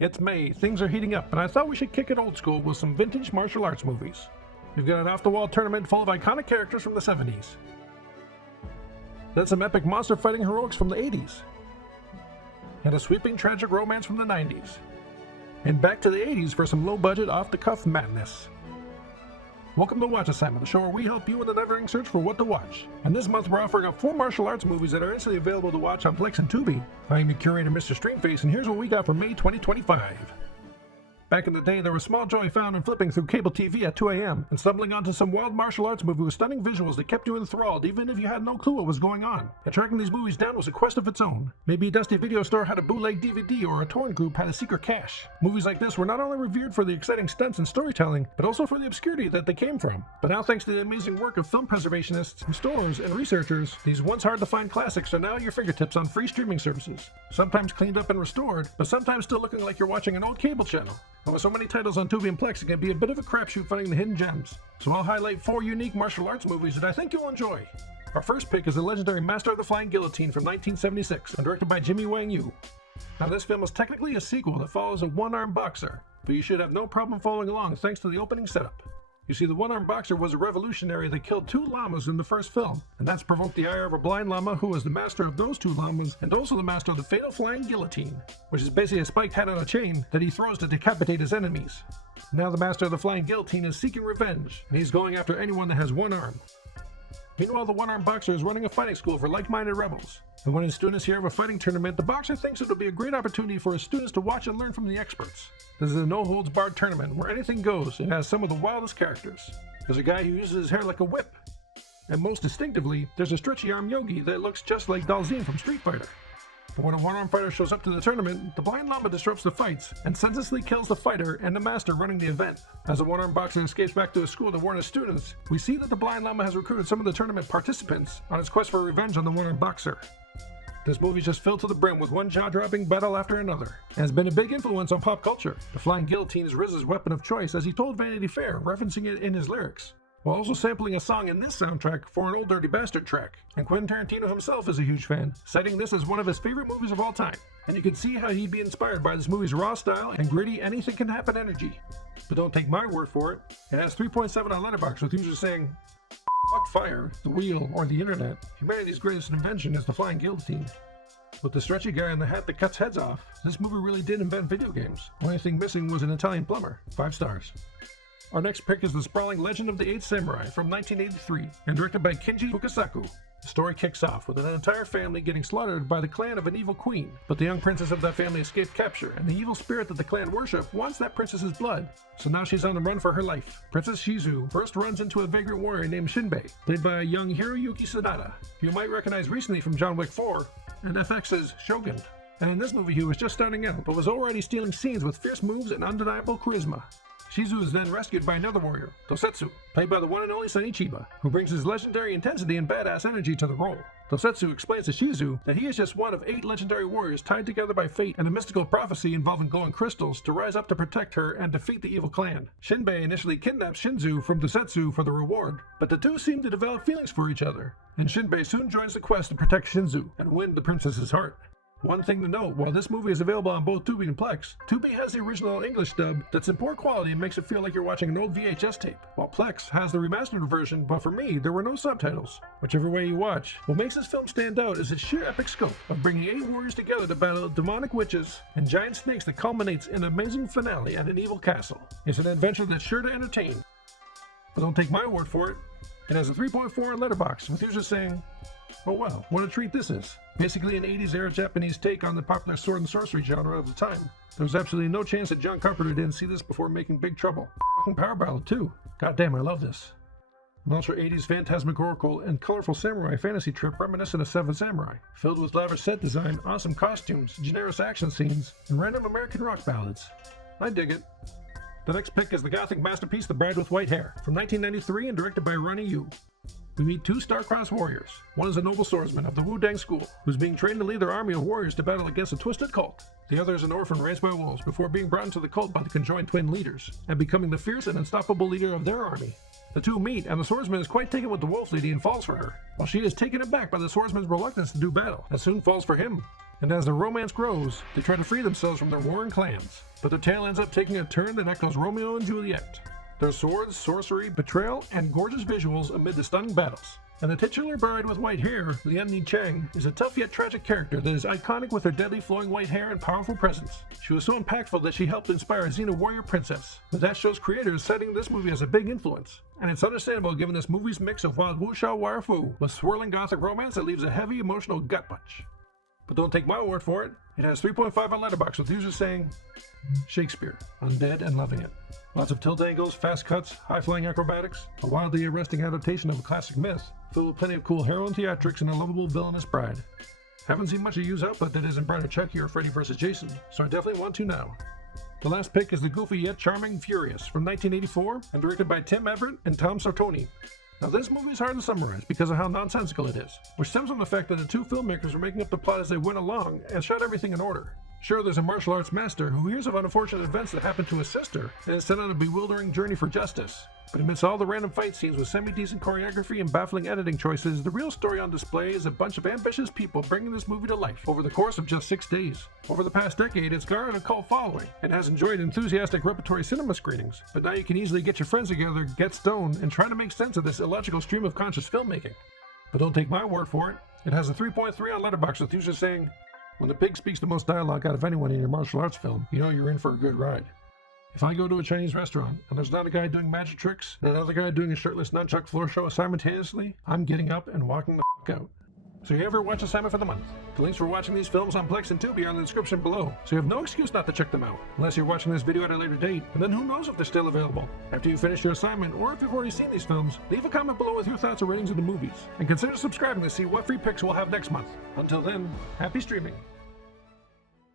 It's May, things are heating up, and I thought we should kick it old school with some vintage martial arts movies. We've got an off-the-wall tournament full of iconic characters from the 70s. Then some epic monster fighting heroics from the 80s. And a sweeping tragic romance from the 90s. And back to the 80s for some low-budget, off-the-cuff madness. Welcome to Watch Assignment, the show where we help you in the never-ending search for what to watch. And this month we're offering up 4 martial arts movies that are instantly available to watch on Plex and Tubi. I am your curator, Mr. Streamface, and here's what we got for May 2025. Back in the day, there was small joy found in flipping through cable TV at 2 a.m. and stumbling onto some wild martial arts movie with stunning visuals that kept you enthralled even if you had no clue what was going on. And tracking these movies down was a quest of its own. Maybe a dusty video store had a bootleg DVD or a torrent group had a secret cache. Movies like this were not only revered for the exciting stunts and storytelling, but also for the obscurity that they came from. But now, thanks to the amazing work of film preservationists, restorers, and researchers, these once hard-to-find classics are now at your fingertips on free streaming services. Sometimes cleaned up and restored, but sometimes still looking like you're watching an old cable channel. And with so many titles on Tubi and Plex, it can be a bit of a crapshoot finding the hidden gems. So I'll highlight 4 unique martial arts movies that I think you'll enjoy. Our first pick is the legendary Master of the Flying Guillotine from 1976, and directed by Jimmy Wang Yu. Now this film is technically a sequel that follows a one-armed boxer, but you should have no problem following along thanks to the opening setup. You see, the one-armed boxer was a revolutionary that killed 2 llamas in the first film, and that's provoked the ire of a blind llama who was the master of those 2 llamas and also the master of the fatal flying guillotine, which is basically a spiked head on a chain that he throws to decapitate his enemies. Now the master of the flying guillotine is seeking revenge, and he's going after anyone that has one arm. Meanwhile, the one-armed boxer is running a fighting school for like-minded rebels. And when his students hear of a fighting tournament, the boxer thinks it'll be a great opportunity for his students to watch and learn from the experts. This is a no-holds-barred tournament where anything goes and has some of the wildest characters. There's a guy who uses his hair like a whip. And most distinctively, there's a stretchy arm yogi that looks just like Dalzine from Street Fighter. But when a one-armed fighter shows up to the tournament, the blind llama disrupts the fights and senselessly kills the fighter and the master running the event. As the one-armed boxer escapes back to his school to warn his students, we see that the blind llama has recruited some of the tournament participants on his quest for revenge on the one-armed boxer. This movie is just filled to the brim with one jaw-dropping battle after another, and has been a big influence on pop culture. The flying guillotine is RZA's weapon of choice, as he told Vanity Fair, referencing it in his lyrics, while also sampling a song in this soundtrack for an Old Dirty Bastard track. And Quentin Tarantino himself is a huge fan, citing this as one of his favorite movies of all time. And you can see how he'd be inspired by this movie's raw style and gritty anything-can-happen energy. But don't take my word for it. It has 3.7 on Letterboxd, with users saying, "Fuck fire, the wheel, or the internet. Humanity's greatest invention is the flying guillotine." With the stretchy guy in the hat that cuts heads off, this movie really did invent video games. The only thing missing was an Italian plumber. 5 stars. Our next pick is the sprawling Legend of the Eighth Samurai from 1983 and directed by Kenji Fukasaku. The story kicks off with an entire family getting slaughtered by the clan of an evil queen, but the young princess of that family escaped capture, and the evil spirit that the clan worship wants that princess's blood. So now she's on the run for her life. Princess Shizu first runs into a vagrant warrior named Shinbei, played by a young Hiroyuki Sanada, who you might recognize recently from John Wick 4 and FX's Shogun. And in this movie he was just starting out, but was already stealing scenes with fierce moves and undeniable charisma. Shizu is then rescued by another warrior, Dosetsu, played by the one and only Sonny Chiba, who brings his legendary intensity and badass energy to the role. Dosetsu explains to Shizu that he is just one of 8 legendary warriors tied together by fate and a mystical prophecy involving glowing crystals to rise up to protect her and defeat the evil clan. Shinbei initially kidnaps Shinzu from Dosetsu for the reward, but the two seem to develop feelings for each other, and Shinbei soon joins the quest to protect Shinzu and win the princess's heart. One thing to note, while this movie is available on both Tubi and Plex, Tubi has the original English dub that's in poor quality and makes it feel like you're watching an old VHS tape, while Plex has the remastered version, but for me, there were no subtitles. Whichever way you watch, what makes this film stand out is its sheer epic scope of bringing 8 warriors together to battle demonic witches and giant snakes that culminates in an amazing finale at an evil castle. It's an adventure that's sure to entertain. But don't take my word for it. It has a 3.4 on Letterboxd, with users saying, "Oh wow, what a treat this is." Basically an 80s era Japanese take on the popular sword and sorcery genre of the time. There's absolutely no chance that John Carpenter didn't see this before making Big Trouble. Fucking power ballad too. God damn, I love this. An ultra 80s phantasmagorical and colorful samurai fantasy trip reminiscent of Seven Samurai, filled with lavish set design, awesome costumes, generous action scenes, and random American rock ballads. I dig it. The next pick is the gothic masterpiece The Bride with White Hair from 1993 and directed by Ronnie Yu. We meet 2 star-crossed warriors. One is a noble swordsman of the Wu-Tang school, who's being trained to lead their army of warriors to battle against a twisted cult. The other is an orphan raised by wolves before being brought into the cult by the conjoined twin leaders, and becoming the fierce and unstoppable leader of their army. The two meet, and the swordsman is quite taken with the wolf lady and falls for her, while she is taken aback by the swordsman's reluctance to do battle, and soon falls for him. And as their romance grows, they try to free themselves from their warring clans. But their tale ends up taking a turn that echoes Romeo and Juliet. There's swords, sorcery, betrayal, and gorgeous visuals amid the stunning battles. And the titular bride with white hair, Lian Chang, is a tough yet tragic character that is iconic with her deadly flowing white hair and powerful presence. She was so impactful that she helped inspire Xena Warrior Princess, with that show's creators citing this movie as a big influence. And it's understandable given this movie's mix of wild wuxia wire fu with swirling gothic romance that leaves a heavy emotional gut punch. But don't take my word for it, it has 3.5 on Letterboxd with users saying, Shakespeare, undead and loving it. Lots of tilt angles, fast cuts, high-flying acrobatics, a wildly arresting adaptation of a classic myth, filled with plenty of cool heroine theatrics and a lovable villainous bride. Haven't seen much of Yu's output that isn't Bride of Chucky or Freddy vs. Jason, so I definitely want to now. The last pick is the goofy yet charming Furious from 1984 and directed by Tim Everett and Tom Sartoni. Now this movie is hard to summarize because of how nonsensical it is, which stems from the fact that the two filmmakers were making up the plot as they went along and shot everything in order. Sure, there's a martial arts master who hears of unfortunate events that happen to his sister and is sent on a bewildering journey for justice. But amidst all the random fight scenes with semi-decent choreography and baffling editing choices, the real story on display is a bunch of ambitious people bringing this movie to life over the course of just 6 days. Over the past decade, it's garnered a cult following and has enjoyed enthusiastic repertory cinema screenings. But now you can easily get your friends together, get stoned, and try to make sense of this illogical stream of conscious filmmaking. But don't take my word for it. It has a 3.3 on Letterboxd with users saying, when the pig speaks the most dialogue out of anyone in your martial arts film, you know you're in for a good ride. If I go to a Chinese restaurant and there's not a guy doing magic tricks and another guy doing a shirtless nunchuck floor show simultaneously, I'm getting up and walking the f*** out. So you ever watch assignment for the month? The links for watching these films on Plex and Tubi are in the description below, so you have no excuse not to check them out, unless you're watching this video at a later date, and then who knows if they're still available. After you finish your assignment, or if you've already seen these films, leave a comment below with your thoughts or ratings of the movies, and consider subscribing to see what free picks we'll have next month. Until then, happy streaming.